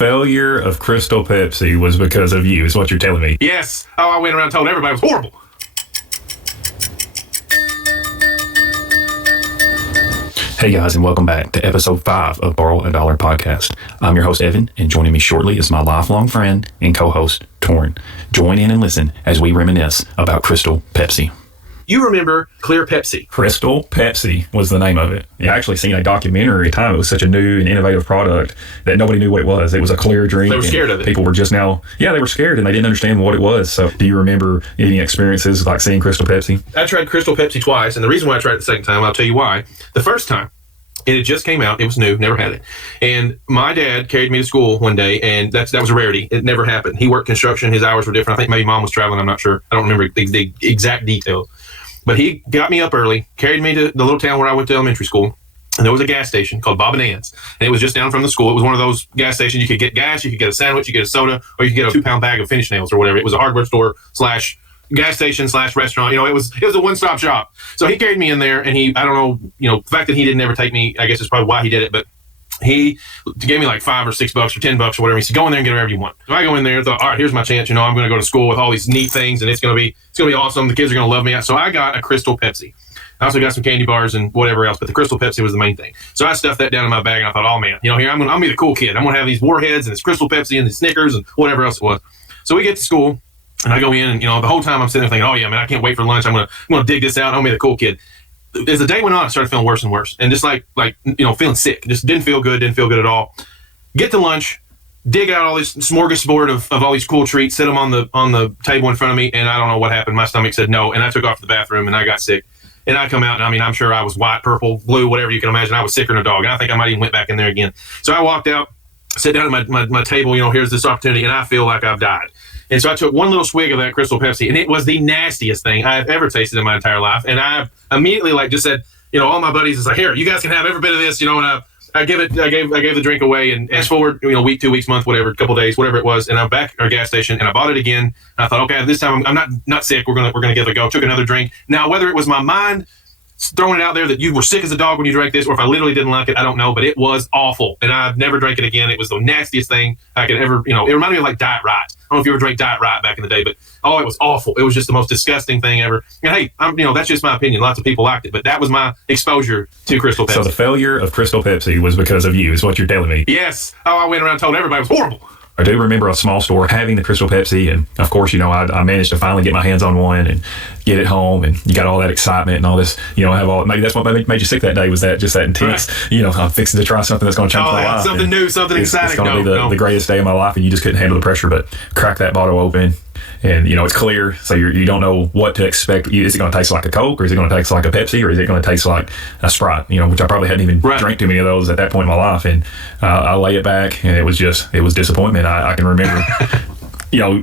failure of Crystal Pepsi was because of you, is what you're telling me. Yes. Oh, I went around and told everybody it was horrible. Hey guys, and welcome back to episode 5 of Borrow a Dollar podcast. I'm your host, Evan, and joining me shortly is my lifelong friend and co-host, Torin. Join in and listen as we reminisce about Crystal Pepsi. You remember Clear Pepsi? Crystal Pepsi was the name of it. I actually seen a documentary at the time. It was such a new and innovative product that nobody knew what it was. It was a clear drink. They were scared of it. People were just now, they were scared and they didn't understand what it was. So do you remember any experiences like seeing Crystal Pepsi? I tried Crystal Pepsi twice, and the reason why I tried it the second time, I'll tell you why. The first time, it had just came out. It was new, never had it. And my dad carried me to school one day, and that was a rarity. It never happened. He worked construction. His hours were different. I think maybe mom was traveling. I'm not sure. I don't remember the exact details. But he got me up early, carried me to the little town where I went to elementary school, and there was a gas station called Bob and Ann's, and it was just down from the school. It was one of those gas stations you could get gas, you could get a sandwich, you could get a soda, or you could get a 2-pound bag of finish nails or whatever. It was a hardware store / gas station / restaurant. It was a one-stop shop. So he carried me in there, and I don't know, the fact that he didn't ever take me, I guess is probably why he did it, but he gave me like $5 or $6 or $10 or whatever. He said, go in there and get whatever you want. So I go in there and thought, all right, here's my chance. I'm going to go to school with all these neat things, and it's going to be awesome. The kids are going to love me. So I got a Crystal Pepsi. I also got some candy bars and whatever else, but the Crystal Pepsi was the main thing. So I stuffed that down in my bag, and I thought, oh man, here I'm going to be the cool kid. I'm going to have these Warheads and this Crystal Pepsi and the Snickers and whatever else it was. So we get to school, and I go in, and the whole time I'm sitting there thinking, oh yeah, man, I can't wait for lunch. I'm going to dig this out. I'm going to be the cool kid. As the day went on, I started feeling worse and worse, and just like feeling sick. Just didn't feel good at all. Get to lunch, dig out all this smorgasbord of all these cool treats, set them on the table in front of me, and I don't know what happened. My stomach said no, and I took off to the bathroom, and I got sick. And I come out, and I'm sure I was white, purple, blue, whatever you can imagine. I was sicker than a dog, and I think I might even went back in there again. So I walked out, sat down at my table. Here's this opportunity, and I feel like I've died. And so I took one little swig of that Crystal Pepsi, and it was the nastiest thing I have ever tasted in my entire life. And I immediately just said, all my buddies is like, here, you guys can have every bit of this, and I gave the drink away. And fast forward, week, 2 weeks, month, whatever, couple days, whatever it was, and I'm back at our gas station, and I bought it again. And I thought, okay, this time I'm not sick. We're gonna give it a go. Took another drink. Now, whether it was my mind throwing it out there that you were sick as a dog when you drank this, or if I literally didn't like it, I don't know, but it was awful, and I've never drank it again. It was the nastiest thing I could ever, it reminded me of like Diet Right. I don't know if you ever drank Diet Right back in the day, but it was awful. It was just the most disgusting thing ever. And hey, that's just my opinion. Lots of people liked it, but that was my exposure to Crystal Pepsi. So the failure of Crystal Pepsi was because of you, is what you're telling me. Yes. Oh, I went around and told everybody it was horrible. I do remember a small store having the Crystal Pepsi, and of course, I managed to finally get my hands on one and get it home, and you got all that excitement and all this, maybe that's what made you sick that day, was that just that intense, right. I'm fixing to try something that's going to change my life. Something new, something exciting. It's going to be the greatest day of my life, and you just couldn't handle the pressure, but crack that bottle open, and it's clear, so you don't know what to expect. Is it going to taste like a Coke, or is it going to taste like a Pepsi, or is it going to taste like a Sprite, which I probably hadn't even drank too many of those at that point in my life, and I lay it back, and it was disappointment. I can remember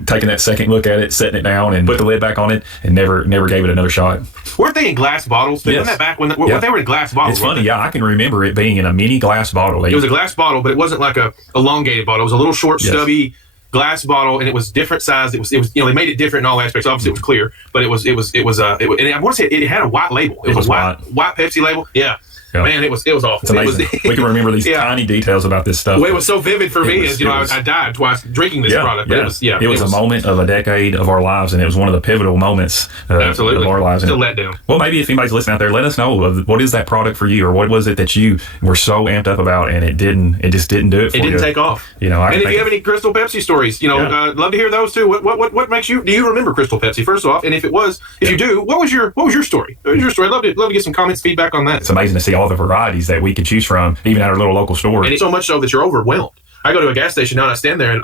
taking that second look at it, setting it down, and put the lid back on it, and never gave it another shot. Weren't they in glass bottles? Yes. Wasn't that back when they were in glass bottles? It's funny, I can remember it being in a mini glass bottle. It was a glass bottle, but it wasn't like a elongated bottle. It was a little short, stubby glass bottle, and it was different size. It was they made it different in all aspects. Obviously, it was clear, but and I want to say it had a white label. It was a white Pepsi label. Yeah. Man, it was awful. It's amazing. We can remember these tiny details about this stuff. Well, it was so vivid for me as I died twice drinking this product. But it was a moment of a decade of our lives, and it was one of the pivotal moments of our lives. Still let down. Well, maybe if anybody's listening out there, let us know what is that product for you, or what was it that you were so amped up about, and it just didn't do it for you. It didn't take off. And if you have any Crystal Pepsi stories, love to hear those too. What makes you? Do you remember Crystal Pepsi first off? And if you do, what was your story? What was your story? I'd love to get some comments, feedback on that. It's amazing to see all the varieties that we could choose from, even at our little local store. And it's so much so that you're overwhelmed. I go to a gas station now and I stand there and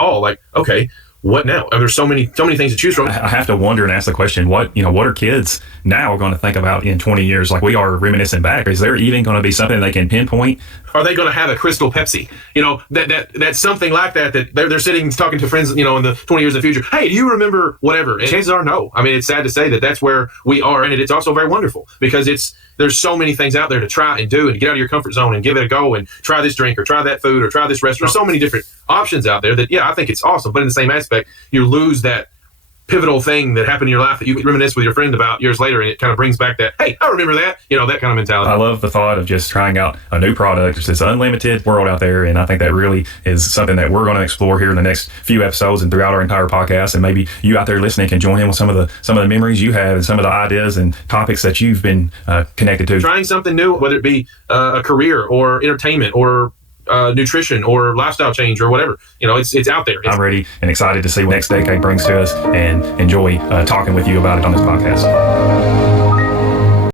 okay, what now? There's so many things to choose from. I have to wonder and ask the question, what are kids now going to think about in 20 years? Like, we are reminiscing back. Is there even going to be something they can pinpoint? Are they going to have a Crystal Pepsi? That's something like that they're sitting talking to friends, in the 20 years in the future. Hey, do you remember whatever? And chances are no. I mean, it's sad to say that that's where we are, and it's also very wonderful because there's so many things out there to try and do and get out of your comfort zone and give it a go and try this drink or try that food or try this restaurant. There's so many different options out there that, I think it's awesome. But in the same aspect, you lose that pivotal thing that happened in your life that you could reminisce with your friend about years later, and it kind of brings back that, hey, I remember that, that kind of mentality. I love the thought of just trying out a new product. It's this unlimited world out there, and I think that really is something that we're going to explore here in the next few episodes and throughout our entire podcast. And maybe you out there listening can join in with some of the memories you have and some of the ideas and topics that you've been connected to. Trying something new, whether it be a career or entertainment or nutrition or lifestyle change or whatever, it's out there. I'm ready and excited to see what next decade brings to us, and enjoy talking with you about it on this podcast.